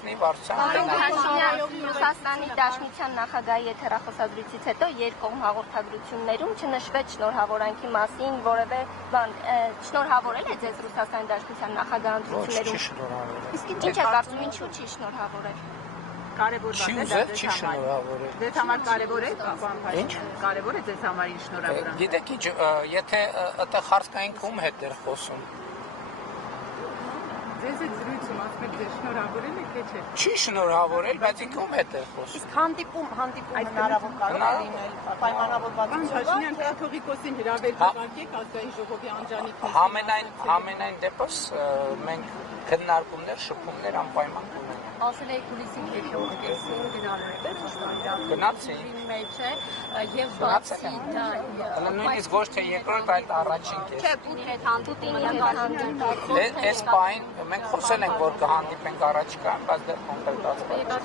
հասնի վարչության Ռուսաստանի Դաշնության նախագահի հետ հեռախոսազրույցից հետո երկկողմ հաղորդագրություններում չնշվեց շնորհավորանքի մասին որևէ բան շնորհավորել է ձեզ Ռուսաստանի Դաշնության նախագահ ընտրություններում։ Իսկ ինչ է կարծում ինչու չի շնորհավորել։ Կարևոր բան է չի շնորհավորել։ Ձեզ համար կարևոր է Ինչ կարևոր է ձեզ համար ինչ շնորհավորանք։ Գիտեք ինչ, եթե այդտեղ հարցկային կում հետ էր խոսում։ Ձեզ այդ զրույցում ասում եք ձեզ շնորհավորել եք թե չէ։ Չի շնորհավորել, բայց ինքն հետ էր խոսում։ Իսկ հանդիպում հնարավոր կարող է լինել պայմանավորվածություն։ Փաշինյան կաթողիկոսին հրավեր կարգեք ազգային ժողովի անջանիքին։ Համենայն դեպս մենք քննարկումներ, շփումներ անպայման կունենանք։ Ասել եք հուլիսին 2-ին գնալու Գնացի։ մեջ է եւ բացի դա նույնիսկ ոչ թե երկրորդ, այլ առաջին կես։ Չէ, Պուտինի հետ Այս պահին մենք խոսել ենք, որ կհանդիպենք առաջիկայում, բայց դեռ կոնկրետացվել չէ։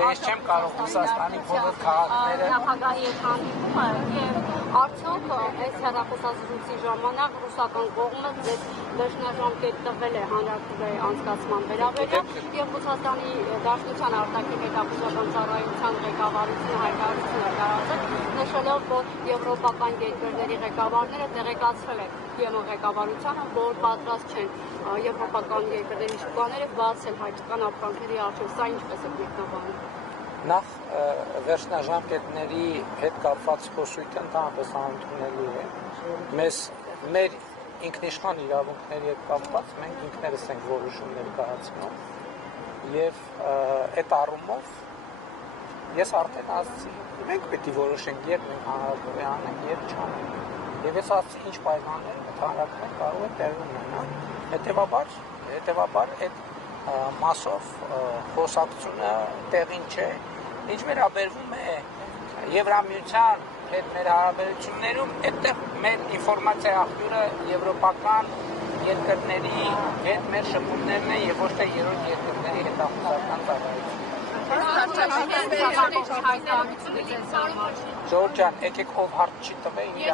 Ես չեմ կարող Ռուսաստանի բոլոր քաղաքները նախագահի հետ հանդիպումը եւ արդյոք այս հեռախոսազրույցի ժամանակ ռուսական կողմը ձեզ վերջնաժամկետ տվել է հանրակրվեի անցկացման վերաբերյալ եւ Ռուսաստանի Դաշնության արտաքին հետախուզական ծառայության ղեկավարությունը հայտարարություն է տարածել նշելով, որ եվրոպական երկրների ղեկավարները տեղեկացրել են ԵՄ ղեկավարությանը, որ պատրաստ չեն եվրոպական երկրների շուկաները բացել հայկական ապրանքների առջև։ Սա ինչպես է մեկնաբանում։ Նախ վերջնաժամկետների հետ կապված խոսույթը ընդհանրապես անընդունելի է։ Մեր ինքնիշխան իրավունքների հետ կապված մենք ինքներս ենք որոշումներ կայացնում եւ այդ առումով ես արդեն ասացի, մենք պետք է որոշենք երբ մենք հանրակրվե անենք, երբ չանենք։ Եվ ես ասացի, ինչ պայմաններում ընդհանրակրվեն կարող է տեղի ունենալ։ Հետևաբար այդ մասով խոսակցությունը տեղին չէ։ Ինչ վերաբերվում է Եվրամիության հետ մեր հարաբերություններում, այդտեղ մեր ինֆորմացիա աղբյուրը եվրոպական երկրների հետ մեր շփումներն են եւ ոչ թե երրորդ երկրների հետախուզական ծառայությունը։ Ժորժ ջան, եկեք ով հարց չի տվել, իր